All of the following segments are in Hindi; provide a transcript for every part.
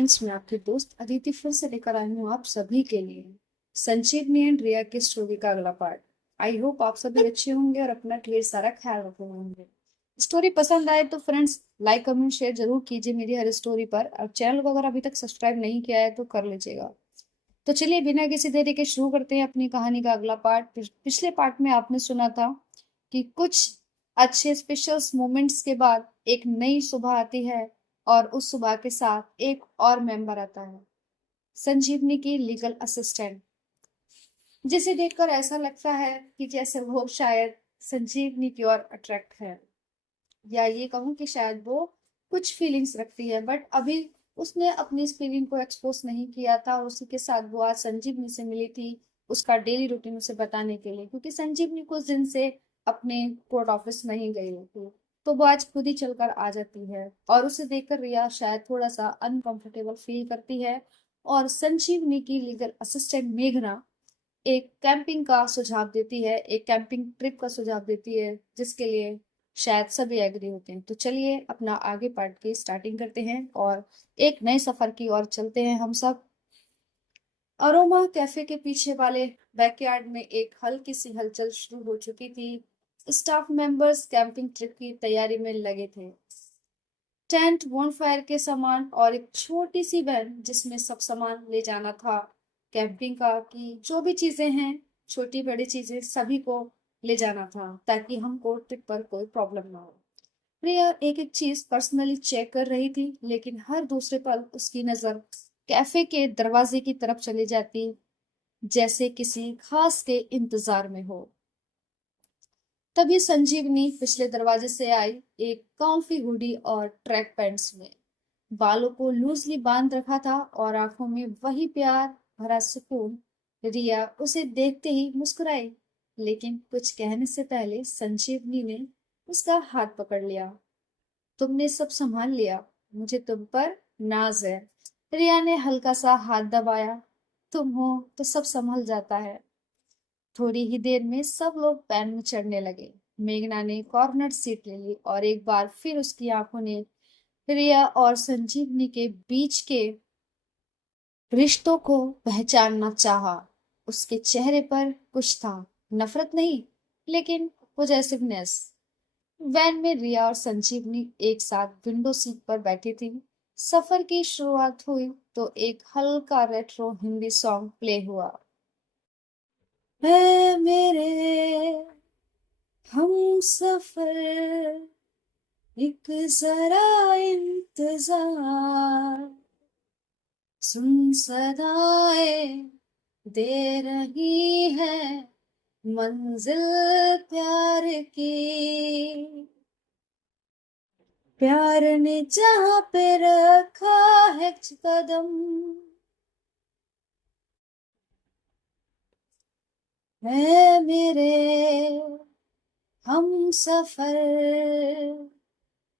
फ्रेंड्स, मैं आपकी दोस्त अदिति फिर से लेकर आई हूँ आप सभी के लिए संजीवनी एंड रिया की स्टोरी का अगला पार्ट। आई होप आप सभी अच्छे होंगे और अपना ढेर सारा ख्याल रखे होंगे। स्टोरी पसंद आए तो फ्रेंड्स लाइक कमेंट शेयर जरूर कीजिए मेरी हर स्टोरी पर, और चैनल को अगर अभी तक सब्सक्राइब नहीं किया है तो कर लीजिएगा। तो चलिए बिना किसी देरी के शुरू करते हैं अपनी कहानी का अगला पार्ट। पिछले पार्ट में आपने सुना था कि कुछ अच्छे स्पेशल मोमेंट्स के बाद एक नई सुबह आती है, और उस सुबह के साथ एक और मेंबर आता है, संजीवनी की लीगल असिस्टेंट, जिसे देखकर ऐसा लगता है कि जैसे वो शायद संजीवनी की ओर अट्रैक्ट है, या ये कहूँ कि शायद वो कुछ फीलिंग्स रखती है, बट अभी उसने अपनी इस फीलिंग को एक्सपोज नहीं किया था। और उसी के साथ वो आज संजीवनी से मिली थी उसका डेली रूटीन उसे बताने के लिए, क्योंकि संजीवनी कुछ दिन से अपने कोर्ट ऑफिस नहीं गई थी, तो वो आज खुद ही चलकर आ जाती है। और उसे देखकर रिया शायद थोड़ा सा अनकंफर्टेबल फील करती है, और संजीवनी की लीगल असिस्टेंट मेघना एक कैंपिंग का सुझाव देती है, एक कैंपिंग ट्रिप का सुझाव देती है, जिसके लिए शायद सभी एग्री होते हैं। तो चलिए अपना आगे पार्ट की स्टार्टिंग करते हैं और एक नए सफर की ओर चलते हैं हम सब। अरोमा कैफे के पीछे वाले बैकयार्ड में एक हल्की सी हलचल शुरू हो चुकी थी। स्टाफ मेंबर्स कैंपिंग ट्रिप की तैयारी में लगे थे। टेंट, बोनफायर के सामान और एक छोटी सी वैन जिसमें सब सामान ले जाना था कैंपिंग का, कि जो भी चीजें हैं, छोटी बड़ी चीजें सभी को ले जाना था, ताकि हमको ट्रिप पर कोई प्रॉब्लम ना हो। प्रिया एक एक चीज पर्सनली चेक कर रही थी, लेकिन हर दूसरे पल उसकी नजर कैफे के दरवाजे की तरफ चली जाती, जैसे किसी खास के इंतजार में हो। तभी संजीवनी पिछले दरवाजे से आई, एक कॉम्फी हुडी और ट्रैक पैंट्स में, बालों को लूजली बांध रखा था और आंखों में वही प्यार भरा सुकून। रिया उसे देखते ही मुस्कुराई, लेकिन कुछ कहने से पहले संजीवनी ने उसका हाथ पकड़ लिया। तुमने सब संभाल लिया, मुझे तुम पर नाज है। रिया ने हल्का सा हाथ दबाया। तुम हो तो सब संभल जाता है। थोड़ी ही देर में सब लोग पैन में चढ़ने लगे। मेघना ने कॉर्नर सीट ले ली और एक बार फिर उसकी आंखों ने रिया और संजीवनी के बीच के रिश्तों को पहचानना चाहा। उसके चेहरे पर कुछ था, नफरत नहीं, लेकिन पॉजिटिवनेस। वैन में रिया और संजीवनी एक साथ विंडो सीट पर बैठी थी। सफर की शुरुआत हुई तो एक हल्का रेट्रो हिंदी सॉन्ग प्ले हुआ। है मेरे हम सफर, एक जरा इंतजार, सुन सदाएं दे रही है मंजिल प्यार की। प्यार ने जहाँ पे रखा है कदम, है मेरे हम सफर,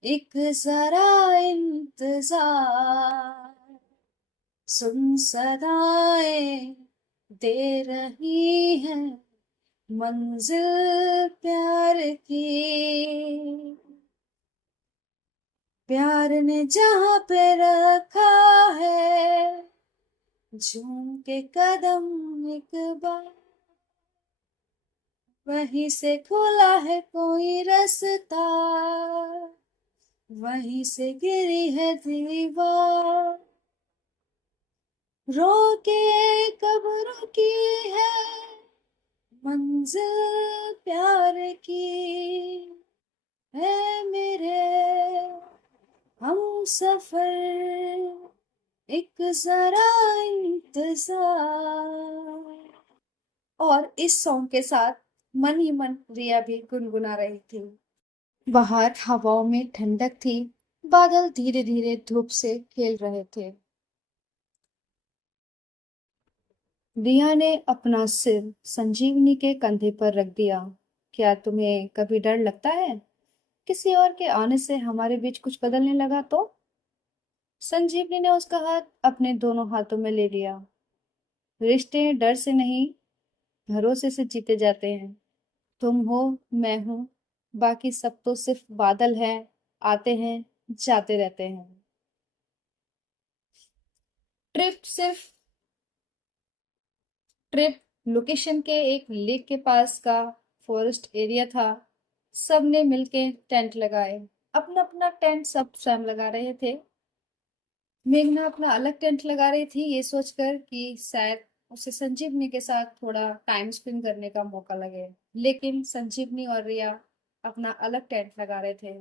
एक जरा इंतजार, सुन सदाएं दे रही है मंजिल प्यार की। प्यार ने जहाँ पे रखा है झूम के कदम, एक बार वहीं से खुला है कोई रास्ता, वहीं से गिरी है दीवार। रोके कब रुकी है मंजिल प्यार की, है मेरे हम सफर, एक जरा इंतजार। और इस सॉन्ग के साथ मन ही मन रिया भी गुनगुना रही थी। बाहर हवाओं में ठंडक थी, बादल धीरे धीरे धूप से खेल रहे थे। रिया ने अपना सिर संजीवनी के कंधे पर रख दिया। क्या तुम्हें कभी डर लगता है किसी और के आने से हमारे बीच कुछ बदलने लगा तो? संजीवनी ने उसका हाथ अपने दोनों हाथों में ले लिया। रिश्ते डर से नहीं, भरोसे से जीते जाते हैं। तुम हो, मैं हूं, बाकी सब तो सिर्फ बादल हैं, आते हैं, जाते रहते हैं। ट्रिप सिर्फ ट्रिप लोकेशन के एक लेक के पास का फॉरेस्ट एरिया था। सबने मिलके टेंट लगाए। अपना अपना टेंट सब स्वयं लगा रहे थे। मेघना अपना अलग टेंट लगा रही थी, ये सोचकर कि शायद उसे संजीवनी के साथ थोड़ा टाइम स्पेंड करने का मौका लगे। लेकिन संजीवनी और रिया अपना अलग टेंट लगा रहे थे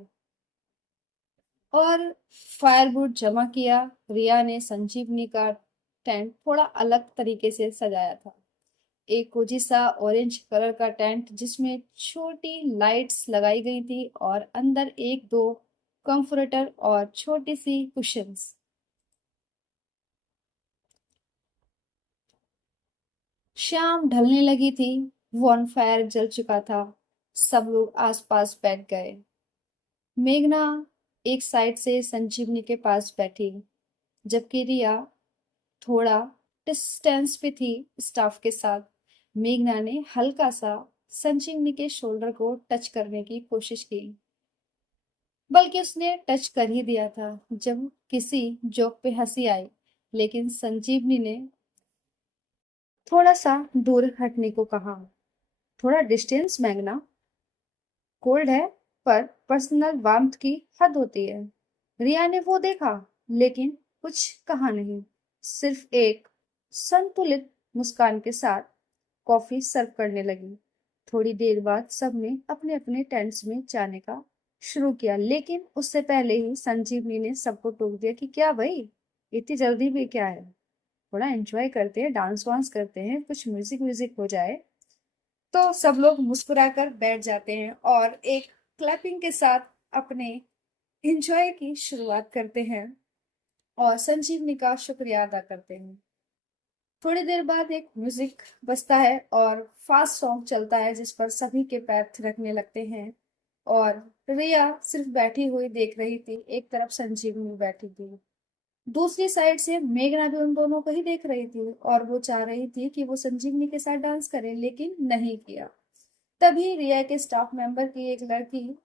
और फायरवुड जमा किया। रिया ने संजीवनी का टेंट थोड़ा अलग तरीके से सजाया था। एक कोजी सा ऑरेंज कलर का टेंट जिसमें छोटी लाइट्स लगाई गई थी और अंदर एक दो कंफर्टर और छोटी सी कुशन्स। शाम ढलने लगी थी। वॉनफायर जल चुका था। सब लोग आसपास बैठ गए। मेघना एक साइड से संजीवनी के पास बैठी, जबकि रिया थोड़ा डिस्टेंस पे थी स्टाफ के साथ। मेघना ने हल्का सा संजीवनी के शोल्डर को टच करने की कोशिश की, बल्कि उसने टच कर ही दिया था जब किसी जोक पे हंसी आई। लेकिन संजीवनी ने थोड़ा सा दूर हटने को कहा। थोड़ा डिस्टेंस मैगना, कोल्ड है पर पर्सनल वार्मथ की हद होती है। रिया ने वो देखा लेकिन कुछ कहा नहीं, सिर्फ एक संतुलित मुस्कान के साथ कॉफी सर्व करने लगी। थोड़ी देर बाद सबने अपने अपने टेंट्स में जाने का शुरू किया, लेकिन उससे पहले ही संजीवनी ने सबको टोक दिया कि क्या भाई, इतनी जल्दी भी क्या है, थोड़ा एंजॉय करते हैं, डांस वांस करते हैं, कुछ म्यूजिक म्यूजिक हो जाए। तो सब लोग मुस्कुराकर बैठ जाते हैं और एक क्लैपिंग के साथ अपने एंजॉय की शुरुआत करते हैं और संजीवनी का शुक्रिया अदा करते हैं। थोड़ी देर बाद एक म्यूजिक बजता है और फास्ट सॉन्ग चलता है जिस पर सभी के पैर थिरकने लगते हैं। और रिया सिर्फ बैठी हुई देख रही थी, एक तरफ संजीवनी बैठी थी, दूसरी साइड से मेघना भी उन दोनों को ही देख रही थी और वो चाह रही थी कि वो संजीवनी के साथ डांस करे, लेकिन नहीं किया। तभी रिया के स्टाफ मेंबर की एक लड़की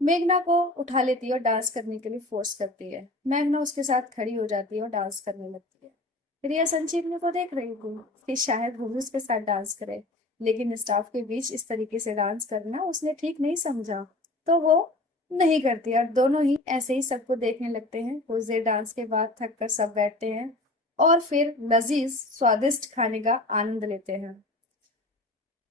मेघना को उठा लेती है और डांस करने के लिए फोर्स करती है। मेघना उसके साथ खड़ी हो जाती है और डांस करने लगती है। रिया संजीवनी को देख रही थी कि शायद वो भी उसके साथ डांस करे, लेकिन स्टाफ के बीच इस तरीके से डांस करना उसने ठीक नहीं समझा, तो वो नहीं करती और दोनों ही ऐसे ही सबको देखने लगते हैं। कुछ देर डांस के बाद थक कर सब बैठते हैं और फिर लजीज स्वादिष्ट खाने का आनंद लेते हैं।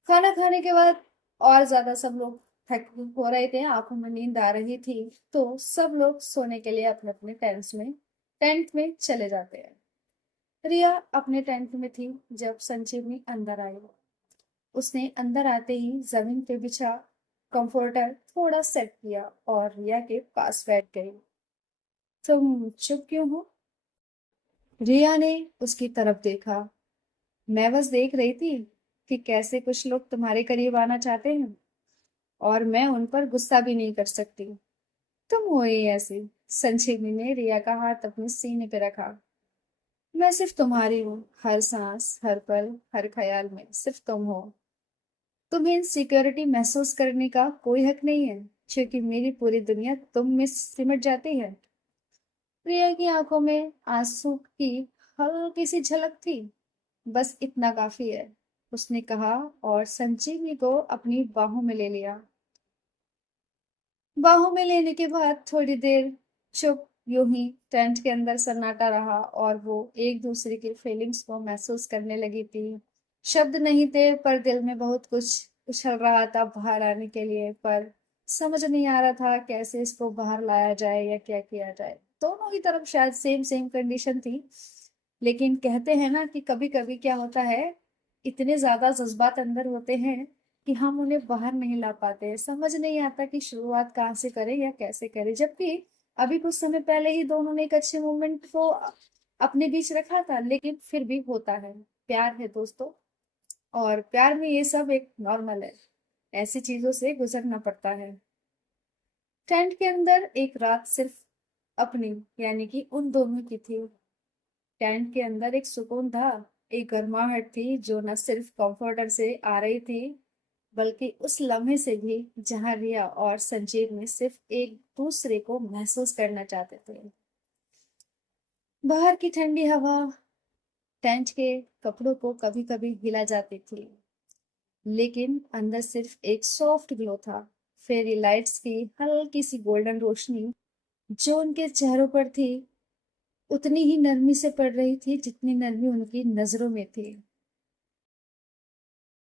खाना खाने के बाद और ज्यादा सब लोग थक हो रहे थे, आंखों में नींद आ रही थी, तो सब लोग सोने के लिए अपने अपने टेंट में चले जाते हैं। रिया अपने टेंट में थी जब संजीवनी अंदर आई। उसने अंदर आते ही जमीन पे बिछा कंफर्टर थोड़ा सेट किया और रिया के पास बैठ गई। तुम चुप क्यों हो? रिया ने उसकी तरफ देखा। मैं बस देख रही थी कि कैसे कुछ लोग तुम्हारे करीब आना चाहते हैं और मैं उन पर गुस्सा भी नहीं कर सकती। तुम हो ही ऐसी। संजीवनी ने रिया का हाथ अपने सीने पे रखा। मैं सिर्फ तुम्हारी हूँ, हर सांस, हर पल, हर ख्याल में सिर्फ तुम हो। तुम्हें इनसिक्योरिटी महसूस करने का कोई हक नहीं है, क्योंकि मेरी पूरी दुनिया तुम में सिमट जाती है। प्रिया की आंखों में आंसू की हल्की सी झलक थी। बस इतना काफी है, उसने कहा और संजीवनी को अपनी बाहों में ले लिया। बाहों में लेने के बाद थोड़ी देर चुप, यूं ही टेंट के अंदर सन्नाटा रहा और वो एक दूसरे की फीलिंग्स को महसूस करने लगी थी। शब्द नहीं थे पर दिल में बहुत कुछ उछल रहा था बाहर आने के लिए, पर समझ नहीं आ रहा था कैसे इसको बाहर लाया जाए या क्या किया जाए। दोनों की तरफ शायद सेम सेम कंडीशन थी, लेकिन कहते हैं ना कि कभी कभी क्या होता है, इतने ज्यादा जज्बात अंदर होते हैं कि हम उन्हें बाहर नहीं ला पाते हैं। समझ नहीं आता कि शुरुआत कहाँ से करें या कैसे करें, जबकि अभी कुछ समय पहले ही दोनों ने एक अच्छे मोमेंट को अपने बीच रखा था, लेकिन फिर भी होता है। प्यार है दोस्तों, और प्यार में ये सब एक नॉर्मल है, ऐसी चीजों से गुजरना पड़ता है। टेंट के अंदर एक रात सिर्फ अपनी, यानी कि उन दोनों की थी। टेंट के अंदर एक सुकून था, एक गर्माहट थी जो न सिर्फ कंफर्टर से आ रही थी, बल्कि उस लम्हे से भी जहां रिया और संजीव ने सिर्फ एक दूसरे को महसूस करना चाहते थे। बाहर की ठंडी हवा टेंट के कपड़ों को कभी कभी हिला जाती थी, लेकिन अंदर सिर्फ एक सॉफ्ट ग्लो था। फेरी लाइट्स की हल्की सी गोल्डन रोशनी जो उनके चेहरों पर थी, उतनी ही नरमी से पड़ रही थी जितनी नरमी उनकी नजरों में थी।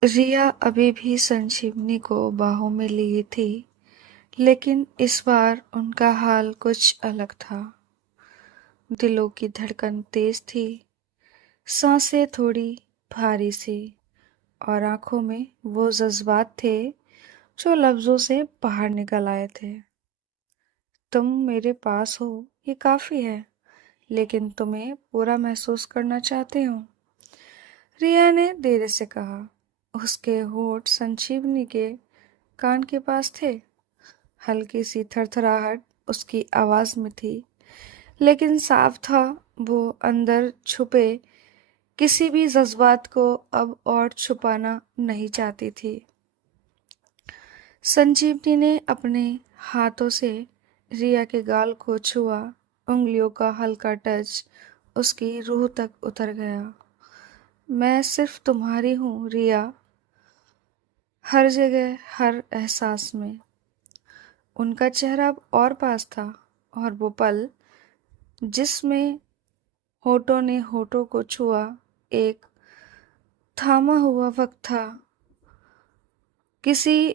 रिया अभी भी संजीवनी को बाहों में लिए थी, लेकिन इस बार उनका हाल कुछ अलग था। दिलों की धड़कन तेज थी, सांसें थोड़ी भारी सी, और आंखों में वो जज्बात थे जो लफ्जों से बाहर निकल आए थे। तुम मेरे पास हो ये काफी है, लेकिन तुम्हें पूरा महसूस करना चाहती हूँ, रिया ने धीरे से कहा। उसके होंठ संजीवनी के कान के पास थे। हल्की सी थरथराहट उसकी आवाज में थी, लेकिन साफ था वो अंदर छुपे किसी भी जज्बात को अब और छुपाना नहीं चाहती थी। संजीवनी ने अपने हाथों से रिया के गाल को छुआ। उंगलियों का हल्का टच उसकी रूह तक उतर गया। मैं सिर्फ तुम्हारी हूँ रिया, हर जगह, हर एहसास में। उनका चेहरा अब और पास था, और वो पल जिसमें होठों ने होठों को छुआ, एक थामा हुआ वक्त था। किसी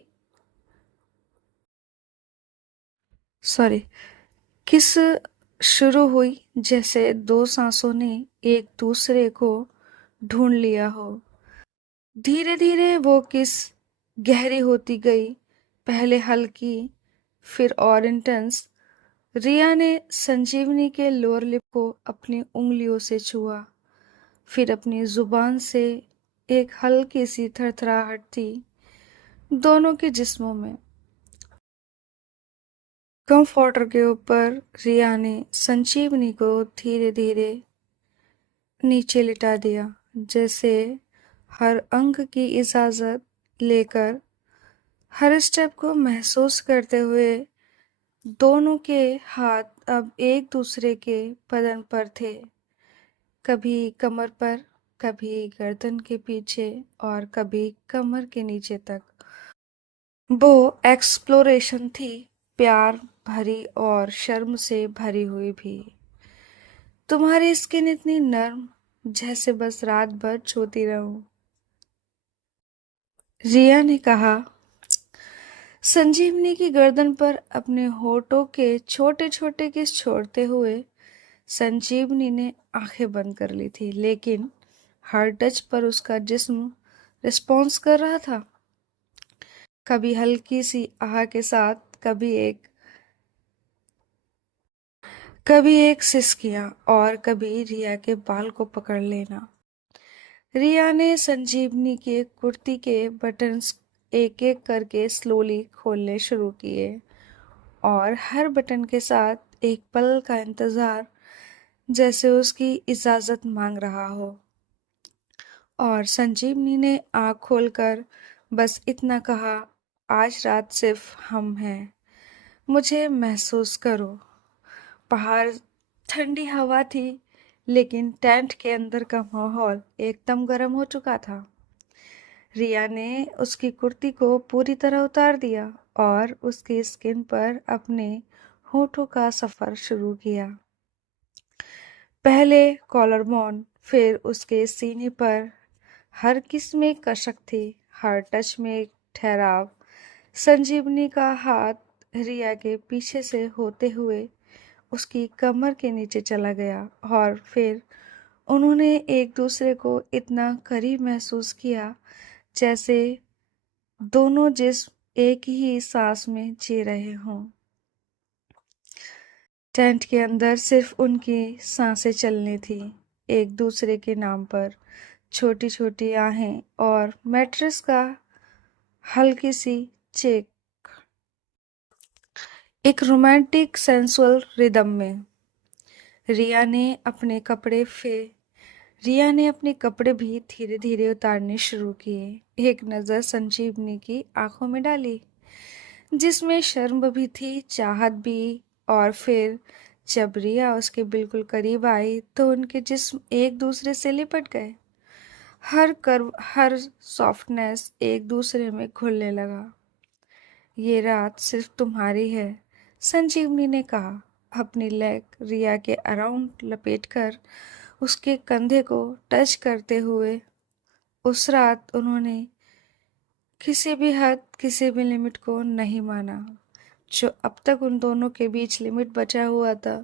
सॉरी किस शुरू हुई, जैसे दो सांसों ने एक दूसरे को ढूंढ लिया हो। धीरे धीरे वो किस गहरी होती गई, पहले हल्की, फिर और इंटेंस। रिया ने संजीवनी के लोअर लिप को अपनी उंगलियों से छुआ, फिर अपनी जुबान से। एक हल्की सी थरथराहट थी दोनों के जिस्मों में। कंफर्टर के ऊपर रिया ने संजीवनी को धीरे धीरे नीचे लिटा दिया, जैसे हर अंग की इजाजत लेकर, हर स्टेप को महसूस करते हुए। दोनों के हाथ अब एक दूसरे के बदन पर थे, कभी कमर पर, कभी गर्दन के पीछे, और कभी कमर के नीचे तक। वो एक्सप्लोरेशन थी, प्यार भरी और शर्म से भरी हुई भी। तुम्हारी स्किन इतनी नर्म, जैसे बस रात भर छूती रहूं, रिया ने कहा। संजीवनी की गर्दन पर अपने होठों के छोटे छोटे किस छोड़ते हुए संजीवनी ने आंखें बंद कर ली थी, लेकिन हर टच पर उसका जिस्म रिस्पॉन्स कर रहा था। कभी हल्की सी आह के साथ, कभी एक सिसकियां, और कभी रिया के बाल को पकड़ लेना। रिया ने संजीवनी के कुर्ती के बटन्स एक एक करके स्लोली खोलने शुरू किए, और हर बटन के साथ एक पल का इंतजार, जैसे उसकी इजाजत मांग रहा हो। और संजीवनी ने आँख खोलकर बस इतना कहा, आज रात सिर्फ हम हैं, मुझे महसूस करो। बाहर ठंडी हवा थी, लेकिन टेंट के अंदर का माहौल एकदम गर्म हो चुका था। रिया ने उसकी कुर्ती को पूरी तरह उतार दिया और उसकी स्किन पर अपने होठों का सफर शुरू किया। पहले कॉलर बोन, फिर उसके सीने पर। हर किस में कशक थी, हर टच में एक ठहराव। संजीवनी का हाथ रिया के पीछे से होते हुए उसकी कमर के नीचे चला गया, और फिर उन्होंने एक दूसरे को इतना करीब महसूस किया, जैसे दोनों जिस्म एक ही सांस में जी रहे हों। टेंट के अंदर सिर्फ उनकी सांसें चलनी थी, एक दूसरे के नाम पर। छोटी छोटी आहें और मैट्रेस का हल्की सी चेक, एक रोमांटिक सेंसुअल रिदम में। रिया ने अपने कपड़े फे रिया ने अपने कपड़े भी धीरे धीरे उतारने शुरू किए। एक नज़र संजीवनी की आंखों में डाली, जिसमें शर्म भी थी, चाहत भी, और फिर जब रिया उसके बिल्कुल करीब आई तो उनके जिस्म एक दूसरे से लिपट गए। हर कर्व, हर सॉफ्टनेस एक दूसरे में घुलने लगा। ये रात सिर्फ तुम्हारी है, संजीवनी ने कहा, अपनी लेग रिया के अराउंड लपेटकर उसके कंधे को टच करते हुए। उस रात उन्होंने किसी भी हद, किसी भी लिमिट को नहीं माना। जो अब तक उन दोनों के बीच लिमिट बचा हुआ था,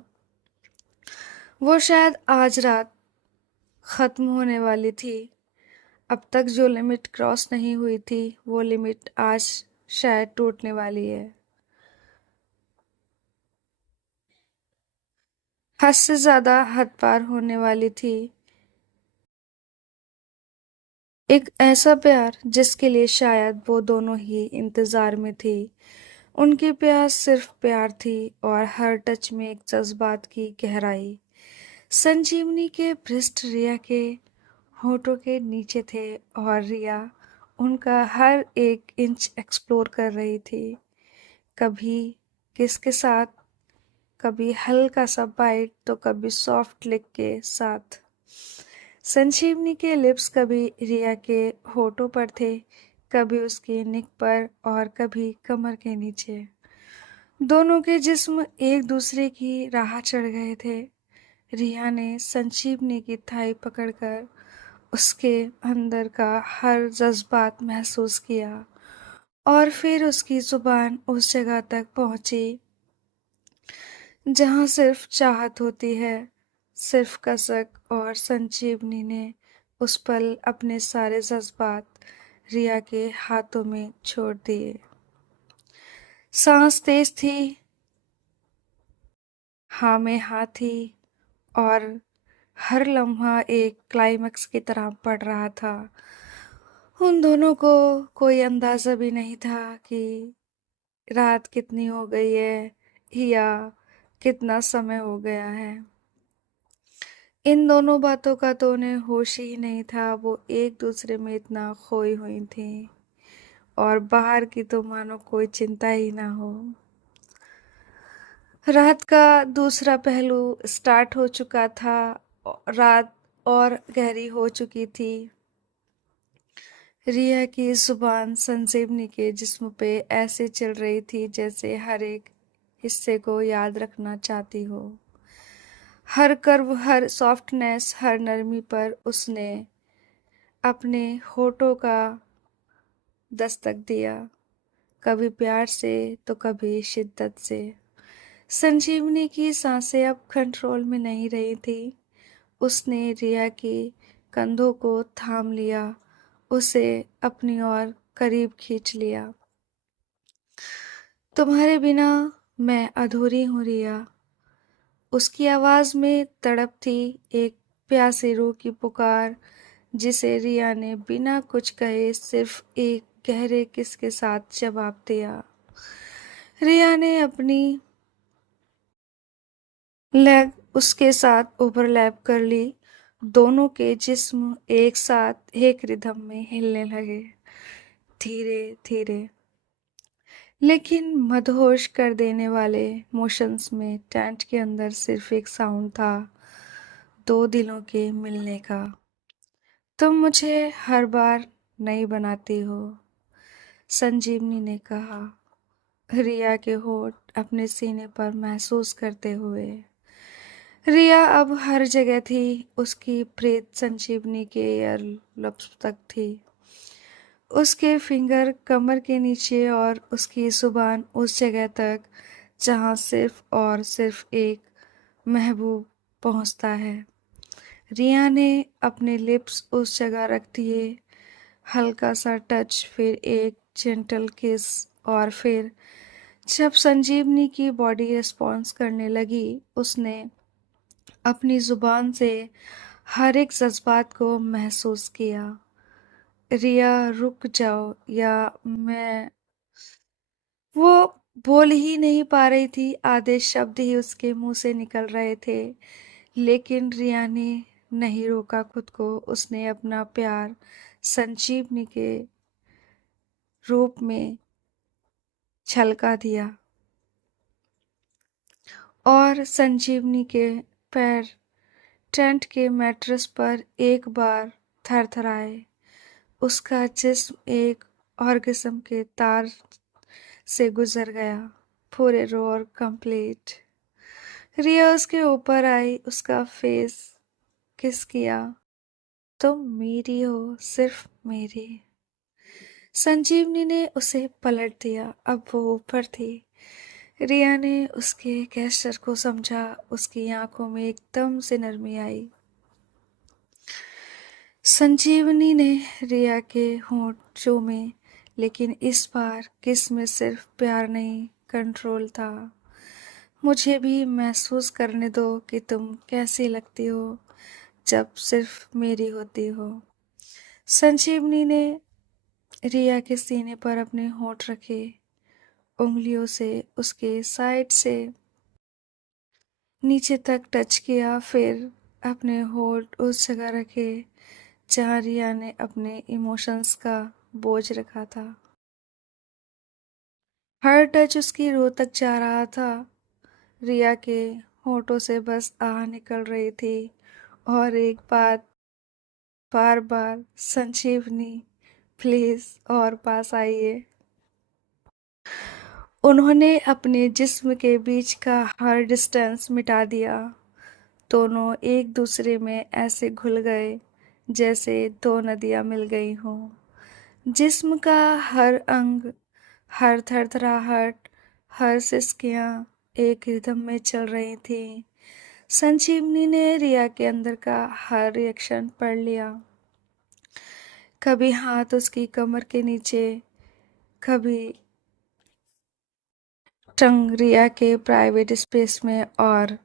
वो शायद आज रात खत्म होने वाली थी। अब तक जो लिमिट क्रॉस नहीं हुई थी, वो लिमिट आज शायद टूटने वाली है। हद से ज्यादा हद पार होने वाली थी। एक ऐसा प्यार जिसके लिए शायद वो दोनों ही इंतजार में थी। उनकी प्यास सिर्फ प्यार थी और हर टच में एक जज्बात की गहराई। संजीवनी के पृष्ठ रिया के होठों के नीचे थे और रिया उनका हर एक इंच एक्सप्लोर कर रही थी। कभी किस के साथ, कभी हल्का सा बाइट, तो कभी सॉफ्ट लिक के साथ। संजीवनी के लिप्स कभी रिया के होठों पर थे, कभी उसकी निक पर और कभी कमर के नीचे। दोनों के जिस्म एक दूसरे की राह चढ़ गए थे। रिया ने संजीवनी की थाई पकड़कर उसके अंदर का हर जज्बात महसूस किया और फिर उसकी जुबान उस जगह तक पहुंची जहां सिर्फ चाहत होती है, सिर्फ कसक। और संजीवनी ने उस पल अपने सारे जज्बात रिया के हाथों में छोड़ दिए। सांस तेज थी, हाँ में हाँ थी, और हर लम्हा एक क्लाइमैक्स की तरह पड़ रहा था। उन दोनों को कोई अंदाजा भी नहीं था कि रात कितनी हो गई है या कितना समय हो गया है। इन दोनों बातों का तो उन्हें होश ही नहीं था। वो एक दूसरे में इतना खोई हुई थी और बाहर की तो मानो कोई चिंता ही ना हो। रात का दूसरा पहलू स्टार्ट हो चुका था। रात और गहरी हो चुकी थी। रिया की जुबान संजीवनी के जिस्म पे ऐसे चल रही थी जैसे हर एक हिस्से को याद रखना चाहती हो। हर कर्व, हर सॉफ्टनेस, हर नरमी पर उसने अपने होठों का दस्तक दिया, कभी प्यार से तो कभी शिद्दत से। संजीवनी की सांसें अब कंट्रोल में नहीं रही थी। उसने रिया के कंधों को थाम लिया, उसे अपनी ओर करीब खींच लिया। तुम्हारे बिना मैं अधूरी हूँ रिया। उसकी आवाज में तड़प थी, एक प्यासी रूह की पुकार जिसे रिया ने बिना कुछ कहे सिर्फ एक गहरे किस के साथ जवाब दिया। रिया ने अपनी लेग उसके साथ ओवरलैप कर ली। दोनों के जिस्म एक साथ एक रिदम में हिलने लगे, धीरे धीरे लेकिन मदहोश कर देने वाले मोशंस में। टेंट के अंदर सिर्फ एक साउंड था, दो दिलों के मिलने का। तुम मुझे हर बार नई बनाती हो, संजीवनी ने कहा, रिया के होठ अपने सीने पर महसूस करते हुए। रिया अब हर जगह थी, उसकी प्रेत संजीवनी के ईयर लब्स तक थी, उसके फिंगर कमर के नीचे और उसकी जुबान उस जगह तक जहां सिर्फ और सिर्फ एक महबूब पहुंचता है। रिया ने अपने लिप्स उस जगह रख दिए, हल्का सा टच, फिर एक जेंटल किस, और फिर जब संजीवनी की बॉडी रिस्पॉन्स करने लगी, उसने अपनी जुबान से हर एक जज्बात को महसूस किया। रिया रुक जाओ, या मैं, वो बोल ही नहीं पा रही थी, आधे शब्द ही उसके मुंह से निकल रहे थे। लेकिन रिया ने नहीं रोका खुद को। उसने अपना प्यार संजीवनी के रूप में छलका दिया। और संजीवनी के पैर टेंट के मैट्रेस पर एक बार थरथराए। उसका जिस्म एक ऑर्गेज़म के तार से गुजर गया, पूरे रोर कंप्लीट। रिया उसके ऊपर आई, उसका फेस किस किया। तुम मेरी हो, सिर्फ मेरी। संजीवनी ने उसे पलट दिया, अब वो ऊपर थी। रिया ने उसके गेस्चर को समझा, उसकी आंखों में एकदम से नरमी आई। संजीवनी ने रिया के होंठ चूमे, लेकिन इस बार किस में सिर्फ प्यार नहीं, कंट्रोल था। मुझे भी महसूस करने दो कि तुम कैसी लगती हो जब सिर्फ मेरी होती हो। संजीवनी ने रिया के सीने पर अपने होंठ रखे, उंगलियों से उसके साइड से नीचे तक टच किया, फिर अपने होंठ उस जगह रखे जहाँ रिया ने अपने इमोशंस का बोझ रखा था। हर टच उसकी रूह तक जा रहा था। रिया के होठों से बस आह निकल रही थी और एक बात बार बार, संजीवनी प्लीज और पास आइए। उन्होंने अपने जिस्म के बीच का हर डिस्टेंस मिटा दिया। दोनों एक दूसरे में ऐसे घुल गए जैसे दो नदियां मिल गई हों। जिस्म का हर अंग, हर थरथराहट, हर सिसकियां एक रिदम में चल रही थी। संजीवनी ने रिया के अंदर का हर रिएक्शन पढ़ लिया। कभी हाथ उसकी कमर के नीचे, कभी टंग रिया के प्राइवेट स्पेस में, और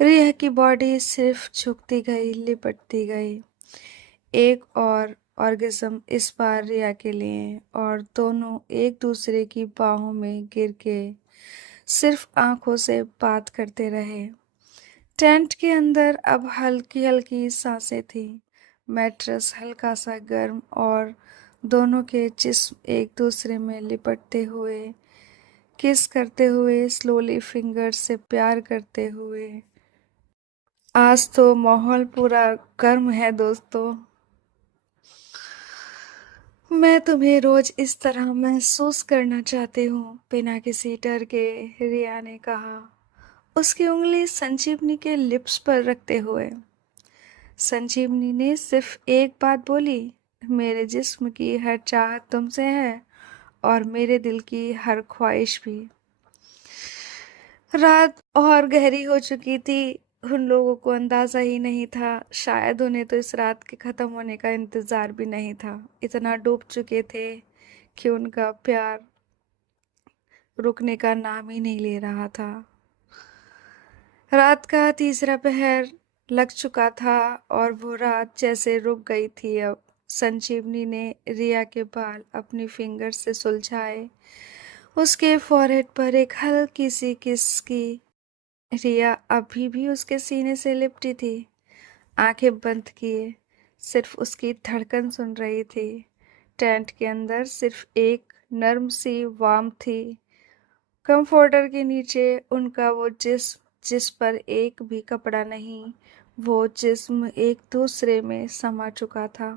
रिया की बॉडी सिर्फ झुकती गई, लिपटती गई। एक और ऑर्गेज़म इस बार रिया के लिए, और दोनों एक दूसरे की बाहों में गिर के सिर्फ आंखों से बात करते रहे। टेंट के अंदर अब हल्की हल्की सांसें थी, मैट्रेस हल्का सा गर्म, और दोनों के जिस्म एक दूसरे में लिपटते हुए, किस करते हुए, स्लोली फिंगर से प्यार करते हुए। आज तो माहौल पूरा गर्म है दोस्तों। मैं तुम्हें रोज इस तरह महसूस करना चाहती हूँ, बिना किसी डर के, रिया ने कहा, उसकी उंगली संजीवनी के लिप्स पर रखते हुए। संजीवनी ने सिर्फ एक बात बोली, मेरे जिस्म की हर चाहत तुमसे है, और मेरे दिल की हर ख्वाहिश भी। रात और गहरी हो चुकी थी। उन लोगों को अंदाजा ही नहीं था, शायद उन्हें तो इस रात के खत्म होने का इंतजार भी नहीं था। इतना डूब चुके थे कि उनका प्यार रुकने का नाम ही नहीं ले रहा था। रात का तीसरा पहर लग चुका था और वो रात जैसे रुक गई थी अब। संजीवनी ने रिया के बाल अपनी फिंगर से सुलझाए, उसके फॉरहेड पर एक हल्की सी किस की। रिया अभी भी उसके सीने से लिपटी थी, आंखें बंद किए, सिर्फ उसकी धड़कन सुन रही थी। टेंट के अंदर सिर्फ एक नर्म सी वार्म थी। कंफर्टर के नीचे उनका वो जिस्म, जिस पर एक भी कपड़ा नहीं, वो जिस्म एक दूसरे में समा चुका था।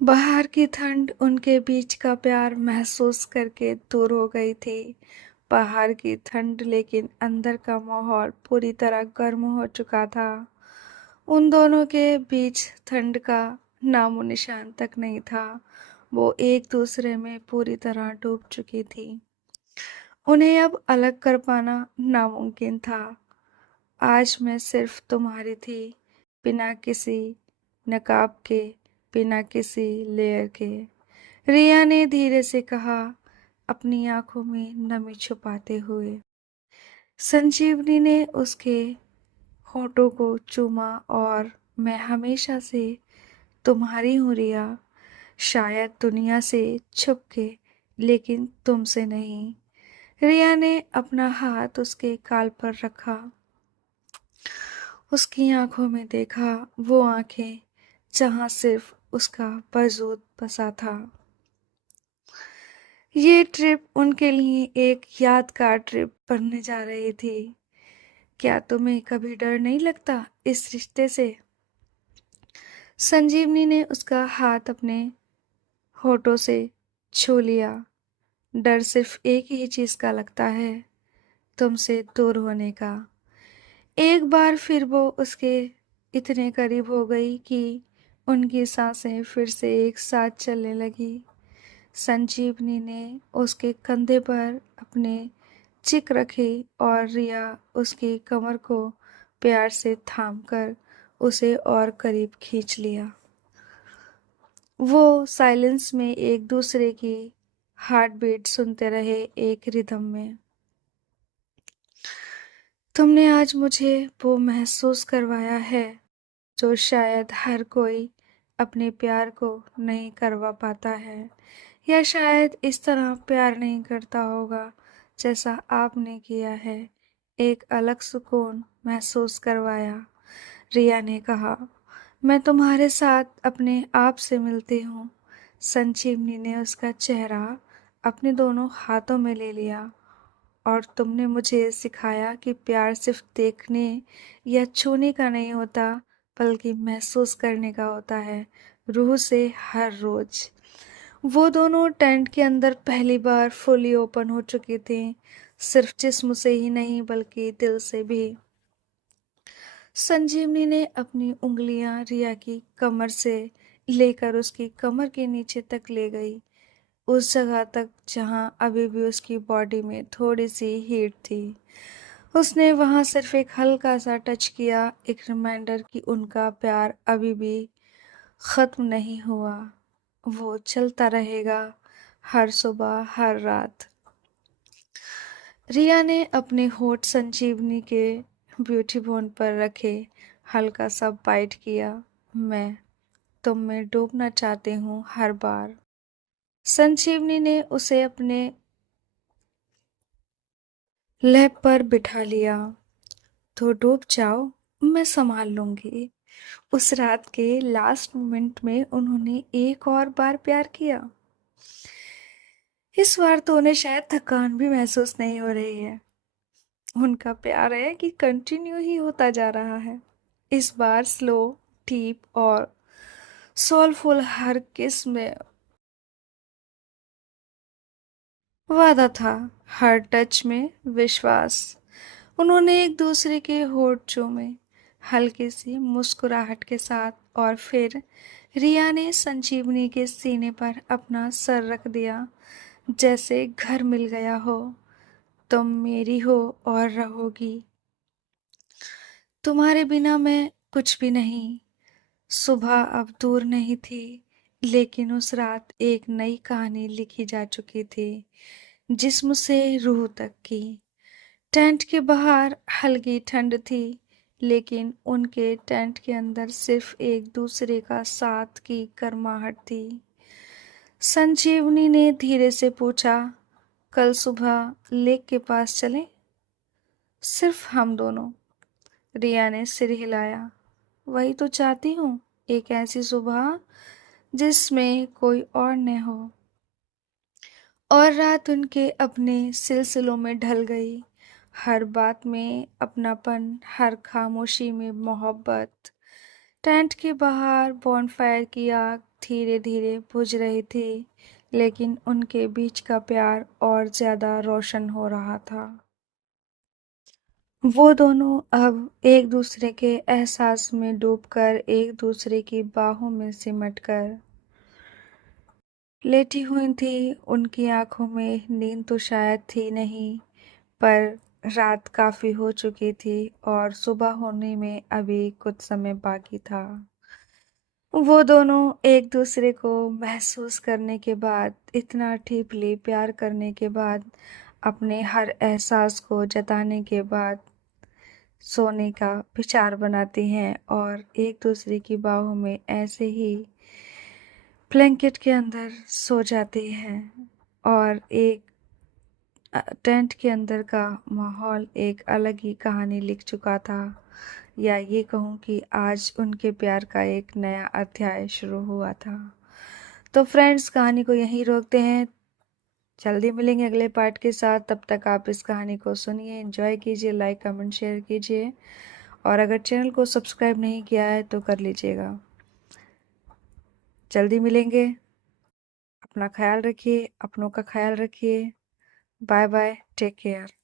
बाहर की ठंड उनके बीच का प्यार महसूस करके दूर हो गई थी। बाहर की ठंड, लेकिन अंदर का माहौल पूरी तरह गर्म हो चुका था। उन दोनों के बीच ठंड का नामो निशान तक नहीं था। वो एक दूसरे में पूरी तरह डूब चुकी थी। उन्हें अब अलग कर पाना नामुमकिन था। आज मैं सिर्फ तुम्हारी थी, बिना किसी नकाब के, बिना किसी लेयर के, रिया ने धीरे से कहा, अपनी आंखों में नमी छुपाते हुए। संजीवनी ने उसके होठों को चूमा, और मैं हमेशा से तुम्हारी हूँ रिया, शायद दुनिया से छुप के, लेकिन तुमसे नहीं। रिया ने अपना हाथ उसके गाल पर रखा, उसकी आंखों में देखा, वो आंखें जहां सिर्फ उसका वजूद बसा था। ये ट्रिप उनके लिए एक यादगार ट्रिप बनने जा रही थी। क्या तुम्हें कभी डर नहीं लगता इस रिश्ते से? संजीवनी ने उसका हाथ अपने होठों से छू लिया। डर सिर्फ एक ही चीज का लगता है, तुमसे दूर होने का। एक बार फिर वो उसके इतने करीब हो गई कि उनकी सांसें फिर से एक साथ चलने लगी। संजीवनी ने उसके कंधे पर अपने चिक रखी और रिया उसकी कमर को प्यार से थामकर उसे और करीब खींच लिया। वो साइलेंस में एक दूसरे की हार्ट बीट सुनते रहे, एक रिदम में। तुमने आज मुझे वो महसूस करवाया है जो शायद हर कोई अपने प्यार को नहीं करवा पाता है, या शायद इस तरह प्यार नहीं करता होगा जैसा आपने किया है। एक अलग सुकून महसूस करवाया, रिया ने कहा। मैं तुम्हारे साथ अपने आप से मिलती हूँ। संजीवनी ने उसका चेहरा अपने दोनों हाथों में ले लिया। और तुमने मुझे सिखाया कि प्यार सिर्फ देखने या छूने का नहीं होता, बल्कि महसूस करने का होता है, रूह से, हर रोज। वो दोनों टेंट के अंदर पहली बार फुली ओपन हो चुके थे, सिर्फ जिस्म से ही नहीं बल्कि दिल से भी। संजीवनी ने अपनी उंगलियां रिया की कमर से लेकर उसकी कमर के नीचे तक ले गई, उस जगह तक जहां अभी भी उसकी बॉडी में थोड़ी सी हीट थी। उसने वहां सिर्फ एक हल्का सा टच किया, एक रिमाइंडर कि उनका प्यार अभी भी खत्म नहीं हुआ। वो चलता रहेगा, हर सुबह, हर रात। रिया ने अपने होठ संजीवनी के ब्यूटी बोन पर रखे, हल्का सा बाइट किया। मैं तुम में डूबना चाहती हूँ हर बार। संजीवनी ने उसे अपने लैब पर बिठा लिया। तो डूब जाओ, मैं संभाल लूंगी। उस रात के लास्ट मोमेंट में उन्होंने एक और बार प्यार किया। इस बार तो उन्हें शायद थकान भी महसूस नहीं हो रही है। उनका प्यार है कि कंटिन्यू ही होता जा रहा है। इस बार स्लो, डीप और सोलफुल, हर किस में वादा था, हर टच में विश्वास। उन्होंने एक दूसरे के होठ चूमे, हल्की सी मुस्कुराहट के साथ, और फिर रिया ने संजीवनी के सीने पर अपना सर रख दिया, जैसे घर मिल गया हो। तुम मेरी हो और रहोगी। तुम्हारे बिना मैं कुछ भी नहीं। सुबह अब दूर नहीं थी, लेकिन उस रात एक नई कहानी लिखी जा चुकी थी, जिस्म से रूह तक की। टेंट के बाहर हल्की ठंड थी, लेकिन उनके टेंट के अंदर सिर्फ एक दूसरे का साथ की गर्माहट थी। संजीवनी ने धीरे से पूछा, कल सुबह लेक के पास चलें? सिर्फ हम दोनों। रिया ने सिर हिलाया। वही तो चाहती हूँ, एक ऐसी सुबह जिसमें कोई और न हो। और रात उनके अपने सिलसिलों में ढल गई, हर बात में अपनापन, हर खामोशी में मोहब्बत। टेंट के बाहर बॉनफायर की आग धीरे धीरे बुझ रही थी, लेकिन उनके बीच का प्यार और ज्यादा रोशन हो रहा था। वो दोनों अब एक दूसरे के एहसास में डूबकर, एक दूसरे की बाहों में सिमटकर लेटी हुई थी। उनकी आंखों में नींद तो शायद थी नहीं, पर रात काफी हो चुकी थी और सुबह होने में अभी कुछ समय बाकी था। वो दोनों एक दूसरे को महसूस करने के बाद, इतना डीपली प्यार करने के बाद, अपने हर एहसास को जताने के बाद सोने का विचार बनाती हैं और एक दूसरे की बाहों में ऐसे ही ब्लैंकेट के अंदर सो जाती हैं। और एक टेंट के अंदर का माहौल एक अलग ही कहानी लिख चुका था, या ये कहूँ कि आज उनके प्यार का एक नया अध्याय शुरू हुआ था। तो फ्रेंड्स, कहानी को यहीं रोकते हैं। जल्दी मिलेंगे अगले पार्ट के साथ। तब तक आप इस कहानी को सुनिए, एंजॉय कीजिए, लाइक कमेंट शेयर कीजिए और अगर चैनल को सब्सक्राइब नहीं किया है तो कर लीजिएगा। जल्दी मिलेंगे। अपना ख्याल रखिए, अपनों का ख्याल रखिए। Bye bye, take care.